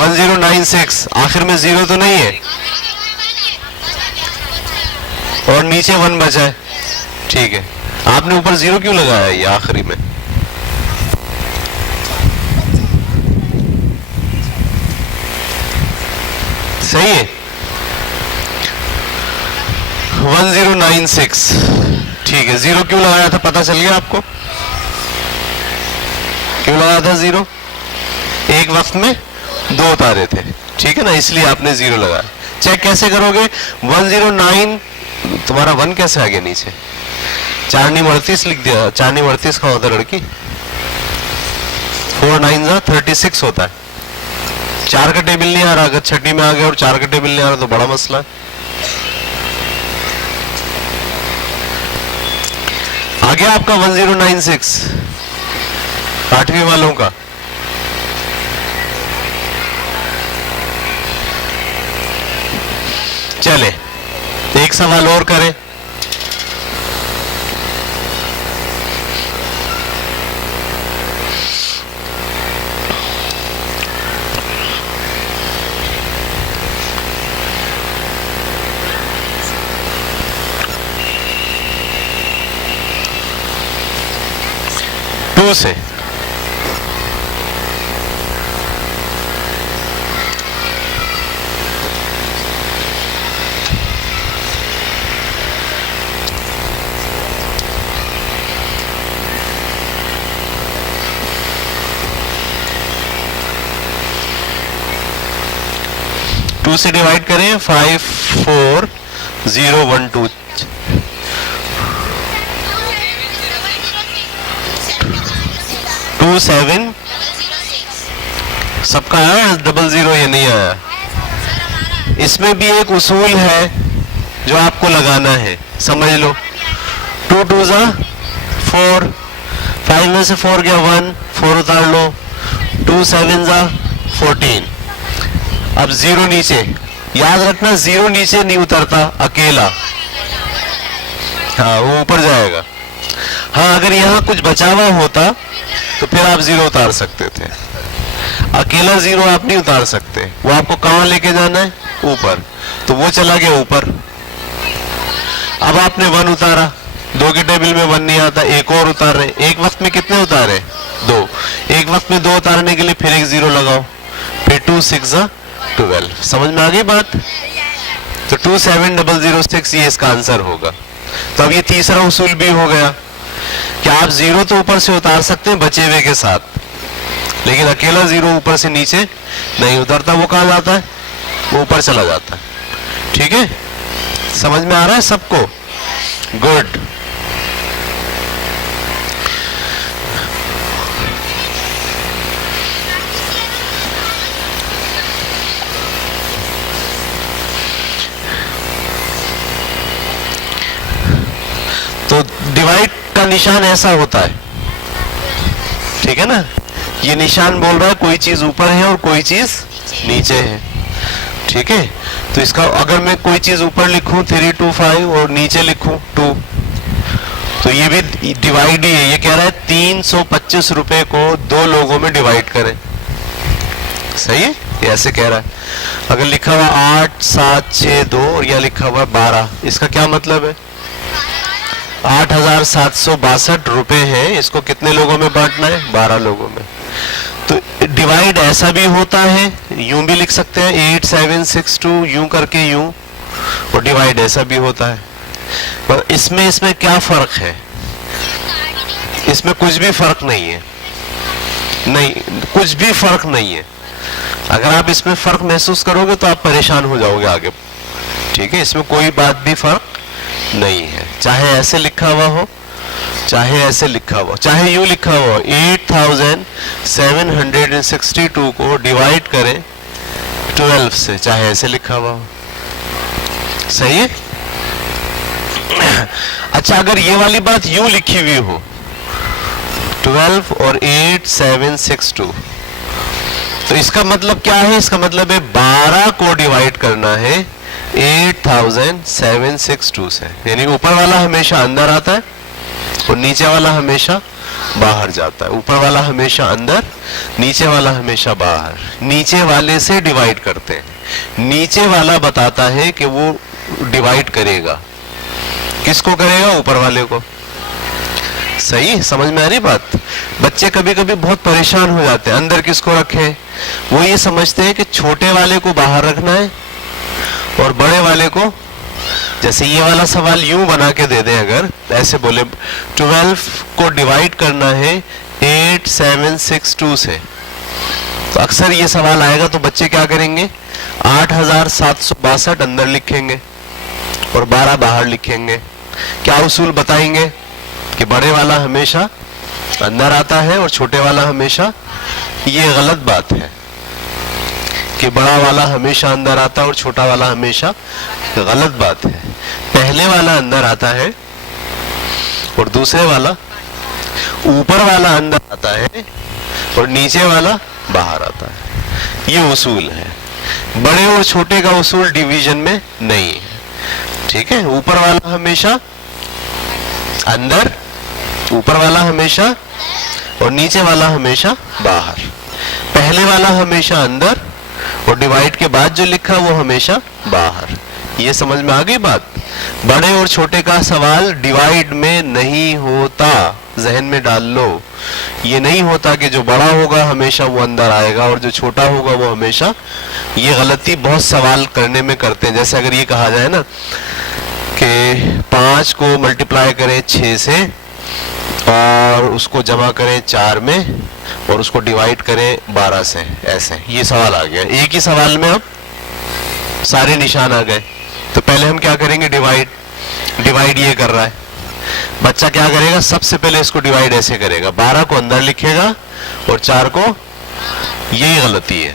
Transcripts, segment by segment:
1096 आखिर में 0 तो नहीं है और नीचे 1 बचा है। ठीक है, आपने ऊपर 0 क्यों लगाया ये आखिरी में? सही है 1096। ठीक है, 0 क्यों लगाया था पता चल गया आपको? क्यों लगाया था 0? एक वक्त में 2 तारे थे, ठीक है ना, इसलिए आपने 0 लगाया। चेक कैसे करोगे? 109 तुम्हारा 1 कैसे आ गया नीचे? 4 नी 38 लिख दिया। 4 नी 38 का होता है लड़की? 4 9 36 होता है। 4 का टेबल नहीं आ रहा, अगर छठी में आ गया और 4 का टेबल नहीं आ रहा तो बड़ा मसला है। आ गया आपका 1096 8वीं वालों का। चले एक सवाल और करें। टू से डिवाइड करें 5 4 0 1 2 2 7 सबका आया 00 ये नहीं आया। इसमें भी एक उसूल है जो आपको लगाना है, समझ लो। 2 2 जा 4, 5 में से 4 गया 1, 4 उतार लो। 2 7 जा 14। अब 0 नीचे, याद रखना 0 नीचे नहीं उतरता अकेला, हाँ वो ऊपर जाएगा। हाँ अगर यहाँ कुछ बचा हुआ होता तो फिर आप 0 उतार सकते थे, अकेला 0 आप नहीं उतार सकते। वो आपको कहाँ लेके जाना है? ऊपर, तो वो चला गया ऊपर। अब आपने 1 उतारा, 2 के टेबल में 1 नहीं आता, एक और उतार रहे। एक वक्त में कितने उतारे? 2। एक वक्त में 2 उतारने के लिए फिर एक 0 लगाओ, फिर 2 6 12। समझ में आ गई बात? तो 27006 ये इसका आंसर होगा। तो अब ये तीसरा उसूल भी हो गया कि आप 0 तो ऊपर से उतार सकते हैं बचे हुए के साथ, लेकिन अकेला 0 ऊपर से नीचे नहीं उतरता। वो कहाँ जाता है? वो ऊपर चला जाता है। ठीक है, समझ में आ रहा है सबको? गुड। तो डिवाइड का निशान ऐसा होता है, ठीक है ना? ये निशान बोल रहा है कोई चीज ऊपर है और कोई चीज नीचे है, ठीक है? तो इसका अगर मैं कोई चीज ऊपर लिखूं 3 2 5 और नीचे लिखूं 2, तो ये भी डिवाइड ही है। ये कह रहा है 325 रुपए को 2 लोगों में डिवाइड करें। सही है, ये ऐसे कह रहा है। अगर लिखा हुआ 8 7 6 2 और यह लिखा हुआ 12, इसका क्या मतलब है? 8762 रुपए है, इसको कितने लोगों में बांटना है? 12 लोगों में। तो डिवाइड ऐसा भी होता है, यूं भी लिख सकते हैं 8762 यूं करके यूं, और डिवाइड ऐसा भी होता है। पर इसमें क्या फर्क है? इसमें कुछ भी फर्क नहीं है, नहीं कुछ भी फर्क नहीं है। अगर आप इसमें फर्क महसूस करोगे तो आप परेशान हो जाओगे आगे, ठीक है? इसमें कोई बात भी फर्क नहीं है, चाहे ऐसे लिखा हुआ हो चाहे ऐसे लिखा हुआ, चाहे यूं लिखा हुआ। 8762 को डिवाइड करें 12 से, चाहे ऐसे लिखा हुआ हो। सही है? अच्छा, अगर ये वाली बात यूं लिखी हुई हो 12 और 8762, तो इसका मतलब क्या है? इसका मतलब है 12 को डिवाइड करना है 8762 से, यानी ऊपर वाला हमेशा अंदर आता है और नीचे वाला हमेशा बाहर जाता है। ऊपर वाला हमेशा अंदर, नीचे वाला हमेशा बाहर। नीचे वाले से डिवाइड करते हैं। नीचे वाला बताता है कि वो डिवाइड करेगा। किसको करेगा? ऊपर वाले को। सही समझ में आ रही बात? बच्चे कभी कभी बहुत परेशान हो जाते हैं, अंदर किसको रखें। वो ये समझते हैं कि छोटे वाले को बाहर रखना है और बड़े वाले को, जैसे ये वाला सवाल यूं बना के दे दें, अगर ऐसे बोले 12 को डिवाइड करना है 8, 7, 6, 2 से, तो अक्सर ये सवाल आएगा तो बच्चे क्या करेंगे? 8762 अंदर लिखेंगे और 12 बाहर लिखेंगे। क्या उसूल बताएंगे कि बड़े वाला हमेशा अंदर आता है और छोटे वाला हमेशा, ये गलत बात है कि बड़ा वाला हमेशा अंदर आता है और छोटा वाला हमेशा, गलत बात है। पहले वाला अंदर आता है और दूसरे वाला, ऊपर वाला अंदर आता है और नीचे वाला बाहर आता है। ये उसूल है। बड़े और छोटे का उसूल डिवीजन में नहीं है, ठीक है? ऊपर वाला हमेशा अंदर, ऊपर वाला हमेशा और नीचे वाला हमेशा बाहर। पहले वाला हमेशा अंदर और डिवाइड के बाद जो लिखा वो हमेशा बाहर। ये समझ में आ गई बात? बड़े और छोटे का सवाल डिवाइड में नहीं होता, जहन में डाल लो। ये नहीं होता कि जो बड़ा होगा हमेशा वो अंदर आएगा और जो छोटा होगा वो हमेशा। ये गलती बहुत सवाल करने में करते हैं। जैसे अगर ये कहा जाए ना कि 5 को मल्टीप्लाई करें 6 से और उसको जमा करें 4 में और उसको डिवाइड करें 12 से, ऐसे ये सवाल आ गया। एक ही सवाल में अब सारे निशान आ गए। तो पहले हम क्या करेंगे? डिवाइड। डिवाइड ये कर रहा है, बच्चा क्या करेगा? सबसे पहले इसको डिवाइड ऐसे करेगा, 12 को अंदर लिखेगा और 4 को, यही गलती है।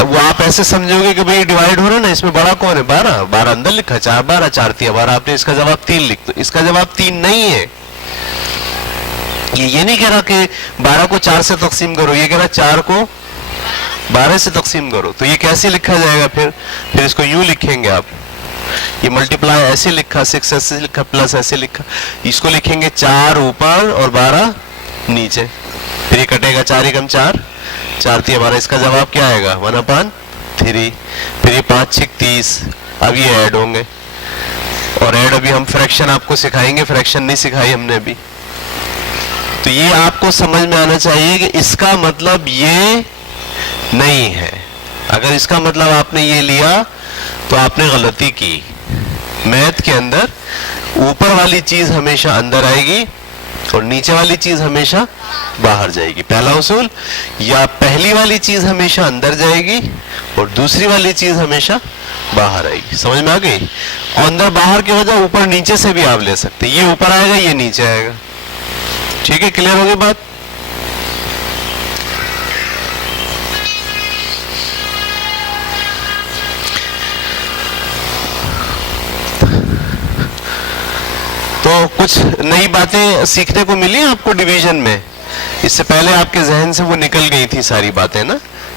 अब वो आप ऐसे समझोगे कि भाई डिवाइड हो रहा है ना, इसमें बड़ा कौन है? 12, 12 अंदर लिखा, 4 12, 4 3 12, आपने इसका जवाब 3 लिख दो। इसका जवाब 3 नहीं है। ये नहीं कह रहा कि 12 को 4 से तकसीम करो, ये कह रहा 4 को 12 से तकसीम करो। तो ये कैसे लिखा जाएगा? फिर इसको यूं लिखेंगे आप, ये मल्टीप्लाई ऐसे लिखा, 6 ऐसे लिखा, प्लस ऐसे लिखा। इसको लिखेंगे 4 ऊपर और 12 नीचे, फिर ये कटेगा 4 एकम 4, 4 3 12। इसका जवाब क्या आएगा? 1/3। फिर ये 5 6 30। अब ये ऐड होंगे और ऐड अभी हम फ्रैक्शन आपको सिखाएंगे, फ्रैक्शन नहीं सिखाई हमने अभी। तो ये आपको समझ में आना चाहिए कि इसका मतलब ये नहीं है। अगर इसका मतलब आपने ये लिया तो आपने गलती की। मैथ के अंदर ऊपर वाली चीज हमेशा अंदर आएगी और नीचे वाली चीज हमेशा बाहर जाएगी। पहला उसूल, या पहली वाली चीज हमेशा अंदर जाएगी और दूसरी वाली चीज हमेशा बाहर आएगी। समझ में आ गई? अंदर बाहर की वजह ऊपर नीचे से भी आप ले सकते हैं। ये ऊपर आएगा, ये नीचे आएगा। ठीक है, क्लियर होगी बात? तो कुछ नई बातें सीखने को मिली आपको डिवीजन में। इससे पहले आपके जहन से वो निकल गई थी सारी बातें ना,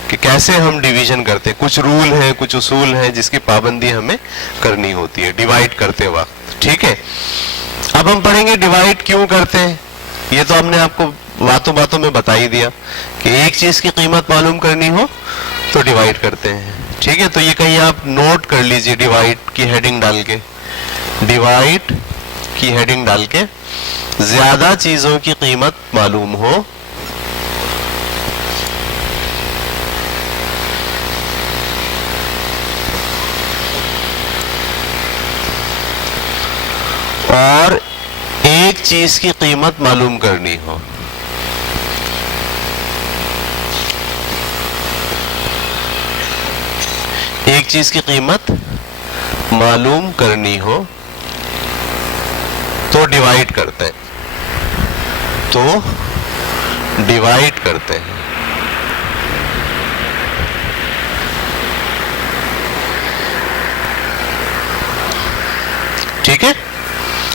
कि कैसे हम डिवीजन करते हैं। कुछ रूल है, कुछ उसूल है जिसकी पाबंदी हमें करनी होती है डिवाइड करते वक्त। ठीक है, अब हम पढ़ेंगे डिवाइड क्यों करते हैं। ये तो हमने आपको बातों बातों में बता ही दिया कि एक चीज की कीमत मालूम करनी हो तो डिवाइड करते हैं। ठीक है, तो ये कहीं आप नोट कर लीजिए, डिवाइड की हेडिंग डाल के, डिवाइड की हेडिंग डाल के, ज्यादा चीजों की कीमत मालूम हो और एक चीज की कीमत मालूम करनी हो। एक चीज की कीमत मालूम करनी हो तो डिवाइड करते हैं, तो डिवाइड करते हैं। ठीक है,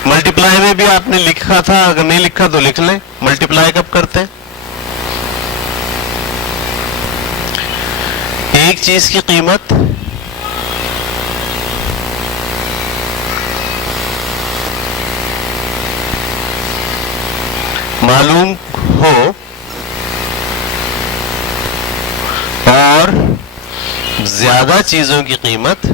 मल्टीप्लाई में भी आपने लिखा था, अगर नहीं लिखा तो लिख लें। मल्टीप्लाई कब करते हैं? एक चीज की कीमत मालूम हो और ज्यादा चीजों की कीमत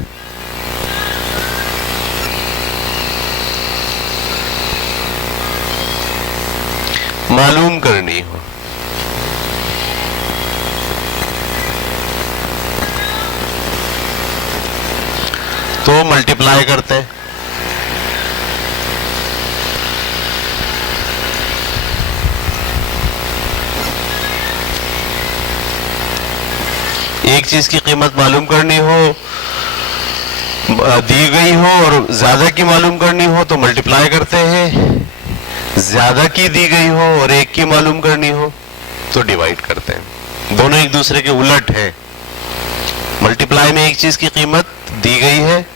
मालूम करनी हो। तो मल्टीप्लाई करते हैं। एक चीज की कीमत मालूम करनी हो, दी गई हो और ज्यादा की मालूम करनी हो तो मल्टीप्लाई करते हैं। ज्यादा की दी गई हो और एक की मालूम करनी हो तो डिवाइड करते हैं। दोनों एक दूसरे के उलट है। मल्टीप्लाई में एक चीज की कीमत दी गई है,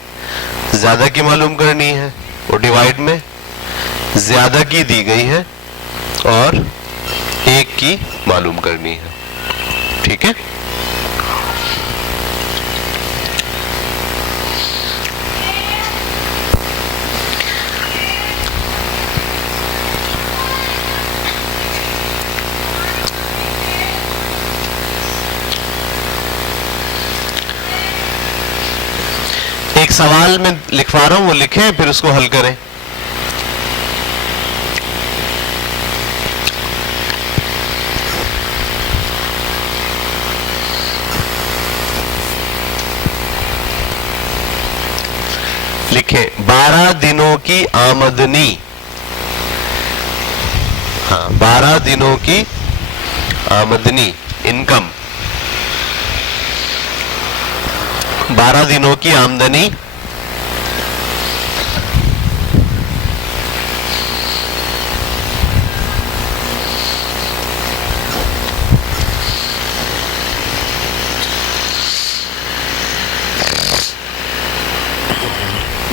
ज्यादा की मालूम करनी है, और डिवाइड में ज्यादा की दी गई है और एक की मालूम करनी है। ठीक है। एक सवाल में लिखवा रहा हूं, वो लिखें फिर उसको हल करें। लिखें 12 दिनों की आमदनी। हाँ, 12 दिनों की आमदनी, इनकम। 12 दिनों की आमदनी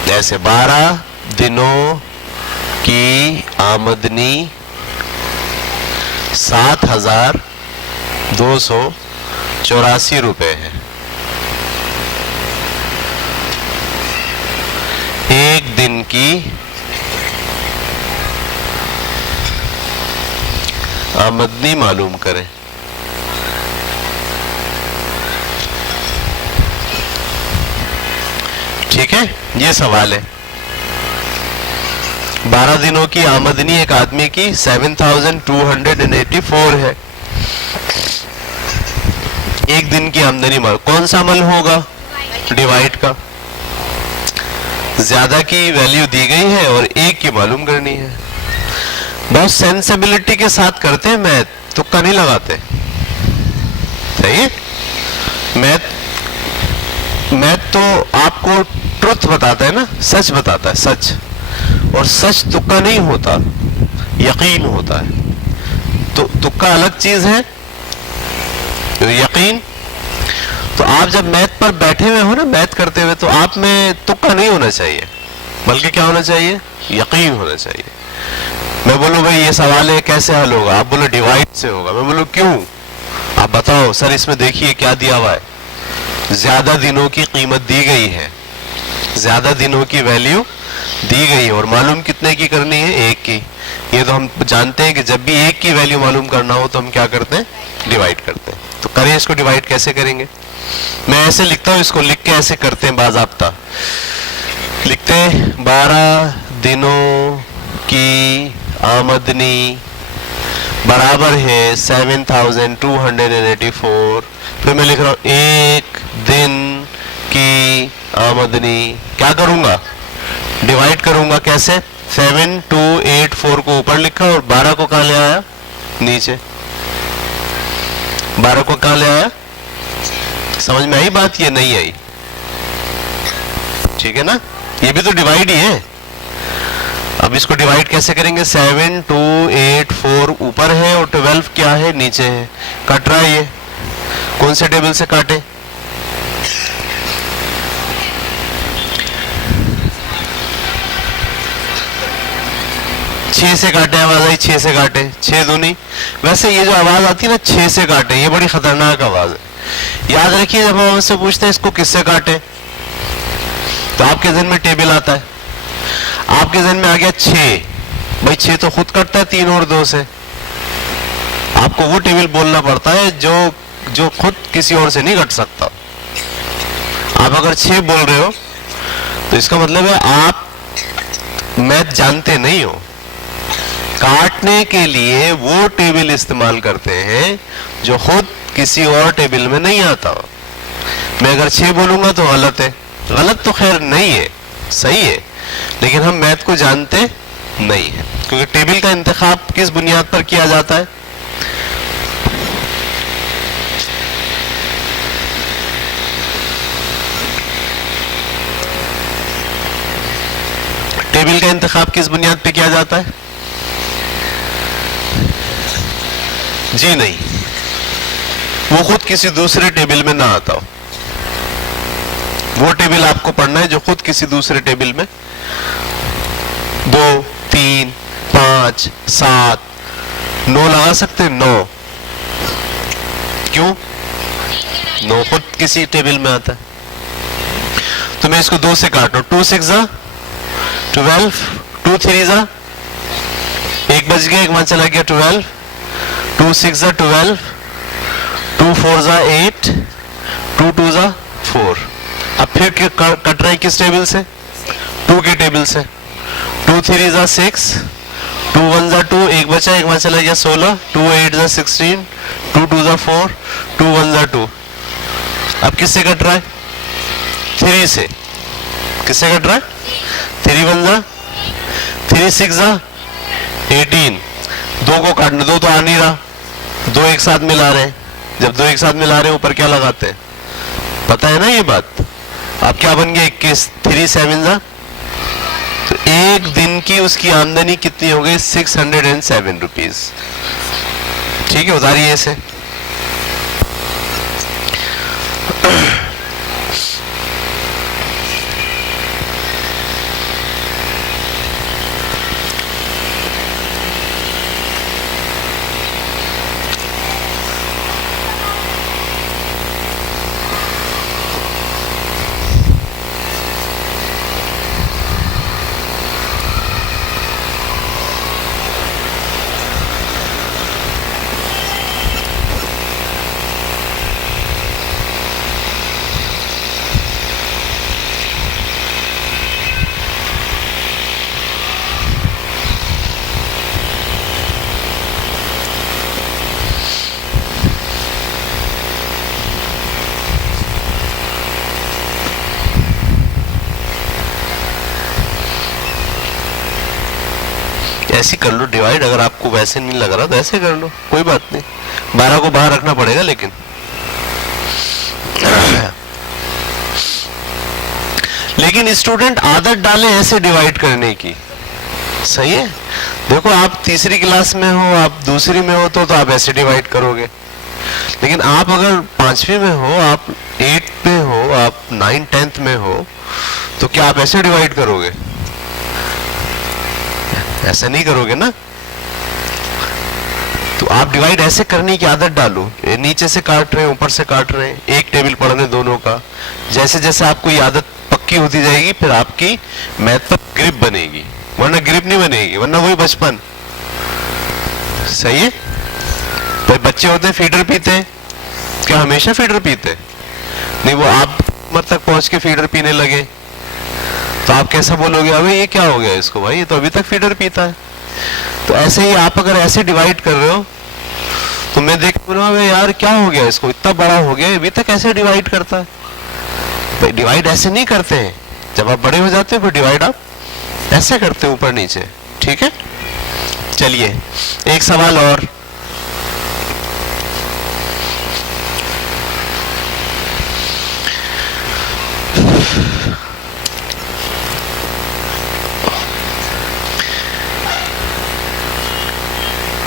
ऐसे 12 दिनों की आमदनी 7,284 रुपए है। एक दिन की आमदनी मालूम करें। ठीक है, ये सवाल है। 12 दिनों की आमदनी एक आदमी की 7,284 है। एक दिन की आमदनी मालूम, कौन सा अमल होगा? डिवाइड का। ज्यादा की वैल्यू दी गई है और एक की मालूम करनी है। बहुत सेंसिबिलिटी के साथ करते हैं मैथ, तुक्का नहीं लगाते। सही है। मैथ तो आपको ट्रुथ बताता है ना, सच बताता है, सच। और सच तुक्का नहीं होता, यकीन होता है। तो तुक्का अलग चीज है, तो यकीन। तो आप जब मैथ पर बैठे हुए हो ना, मैथ करते हुए, तो आप में तुक्का नहीं होना चाहिए, बल्कि क्या होना चाहिए? यकीन होना चाहिए। मैं बोलूं भाई ये सवाल है कैसे हल होगा, आप बोलो डिवाइड से होगा। मैं बोलूं क्यों? आप बताओ सर, इसमें देखिए क्या दिया हुआ है। ज्यादा दिनों की कीमत दी गई है, ज्यादा दिनों की वैल्यू दी गई है, और मालूम कितने की करनी है? एक की। ये तो हम जानते हैं कि जब भी एक की वैल्यू मालूम करना हो तो हम क्या करते हैं? डिवाइड करते हैं। तो करें इसको, डिवाइड कैसे करेंगे? मैं ऐसे लिखता हूं, इसको लिख के ऐसे करते हैं बाज़ाब्ता। लिखते हैं 12 दिनों की आमदनी बराबर है 7,284। फिर मैं लिख रहा हूं एक दिन की आमदनी। क्या करूंगा? डिवाइड करूंगा। कैसे? 7,284 को ऊपर लिखा और 12 को कहां ले आया? नीचे। 12 को कहां ले आया? समझ में आई बात? ये नहीं आई? ठीक है ना, ये भी तो डिवाइड ही है। अब इसको डिवाइड कैसे करेंगे? 7,284 ऊपर है और 12 क्या है? नीचे है। कट रहा है ये, कौन से टेबल से काटे? छह से काटे। आवाज आई? 6 से काटे। 6 दूनी। वैसे ये जो आवाज आती है ना 6 से काटे, ये बड़ी खतरनाक आवाज है। याद रखिए, जब हम हमसे पूछते हैं इसको किससे काटे, तो आपके जहन में टेबल आता है। आपके जहन में आ गया 6, भाई 6 तो खुद कटता है 3 और 2 से, आपको वो टेबल बोलना पड़ता है जो खुद किसी और से नहीं घट सकता। आप अगर 6 बोल रहे हो तो इसका मतलब है आप मैथ जानते नहीं हो। काटने के लिए वो टेबल इस्तेमाल करते हैं जो खुद किसी और टेबल में नहीं आता। मैं अगर 6 बोलूंगा तो गलत है, गलत तो खैर नहीं है, सही है, लेकिन हम मैथ को जानते नहीं है, क्योंकि टेबल का इंतखाब किस बुनियाद पर किया जाता है? टेबल का इंतखाब किस बुनियाद पे किया जाता है? जी नहीं, वो खुद किसी दूसरे टेबल में ना आता हो। वो टेबल आपको पढ़ना है जो खुद किसी दूसरे टेबल में 2, 3, 5, 7, 9 लगा सकते हैं। 9 क्यों? 9 खुद किसी टेबल में आता है। तो मैं इसको 2 से काटू, 2 6 12, 2 3 1 बच गया, 1 वहां चला गया, 12, 2 6 12, 2 4 8, 2 2 4। अब फिर कट रहा है किस टेबल से? 2 के टेबल से। 2 3 6, 2 1 2, 1 बचा, 1 वहां चला गया, 16, 2 8 16, 2 2 4, 2 1 2। अब किससे कट रहा है? 3 से। किससे कट रहा है? 3 1 3 6 18। 2 को काटना, 2 तो आ नहीं रहा, 2 एक साथ मिला रहे हैं। जब 2 एक साथ मिला रहे हैं ऊपर क्या लगाते हैं? पता है ना ये बात? अब क्या बन गया? 21, 3 7 तो एक दिन की उसकी आमदनी कितनी हो गई? 607 रुपीज। ठीक है, उतारिए इसे। ऐसी कर लो डिवाइड, अगर आपको वैसे नहीं लग रहा तो ऐसे कर लो, कोई बात नहीं। 12 को बाहर रखना पड़ेगा लेकिन। लेकिन स्टूडेंट आदत डालें ऐसे डिवाइड करने की, सही है? देखो आप तीसरी क्लास में हो, आप दूसरी में हो तो आप ऐसे डिवाइड करोगे, लेकिन आप अगर 5वीं में हो, आप 8th में हो, आप 9th 10th में हो, तो क्या आप ऐसे डिवाइड करोगे? ऐसा नहीं करोगे ना। तो आप डिवाइड ऐसे करने की आदत डालो। नीचे से काट रहे हैं, ऊपर से काट रहे हैं, एक टेबल पढ़ने दोनों का। जैसे जैसे आपको ये आदत पक्की होती जाएगी फिर आपकी मैथ पर ग्रिप बनेगी, वरना ग्रिप नहीं बनेगी, वरना वही बचपन। सही है? तो बच्चे होते हैं फीडर पीते हैं, क्या हमेशा फीडर पीते हैं? नहीं, वो आप उम्र तक पहुंच के फीडर पीने लगे तो आप कैसा बोलोगे? अबे ये क्या हो गया इसको, भाई ये तो अभी तक फीडर पीता है। तो ऐसे ही आप अगर ऐसे डिवाइड कर रहे हो तो मैं देख बोलूंगा अबे यार क्या हो गया इसको, इतना बड़ा हो गया अभी तक ऐसे डिवाइड करता है। तो डिवाइड ऐसे नहीं करते हैं, जब आप बड़े हो जाते हो फिर डिवाइड आप ऐसे करते हो, ऊपर नीचे। ठीक है, चलिए एक सवाल और।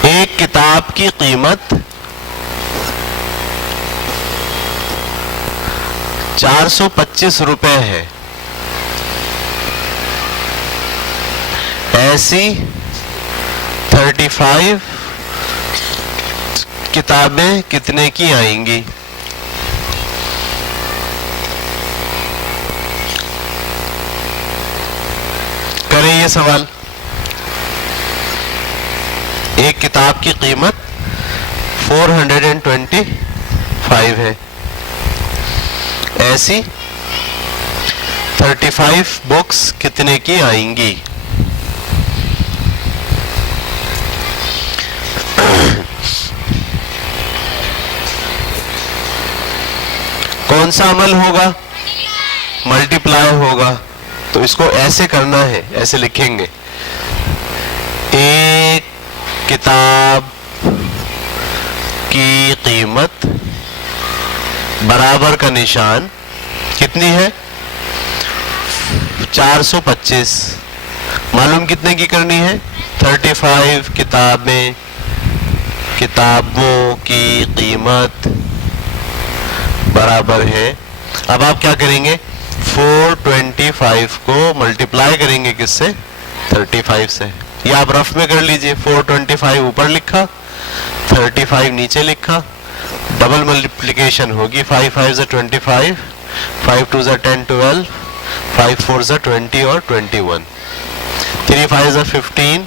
एक किताब की कीमत 425 रुपए है, ऐसी 35 किताबें कितने की आएंगी? करें ये सवाल। एक किताब की कीमत 425 है। ऐसी 35 बुक्स कितने की आएंगी? कौन सा अमल होगा? मल्टीप्लाई होगा। तो इसको ऐसे करना है, ऐसे लिखेंगे, एक किताब की कीमत बराबर का निशान कितनी है? 425। मालूम कितने की करनी है? 35 किताबों की कीमत बराबर है। अब आप क्या करेंगे? 425 को मल्टीप्लाई करेंगे किससे? 35 से। ये आप रफ में कर लीजिए। 425 ऊपर लिखा, 35 नीचे लिखा, डबल मल्टीप्लिकेशन होगी। 5 5 ज़ा 25, 5 2 ज़ा 10 12, 5 4 ज़ा 20 और 21, 3 5 ज़ा 15,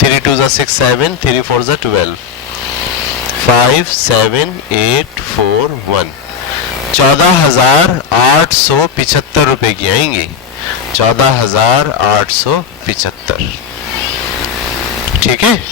3 2 ज़ा 6 7, 3 4 ज़ा 12, 5 7 8 4 1। 14,875 रुपए की आएंगी। 14,875। ठीक है।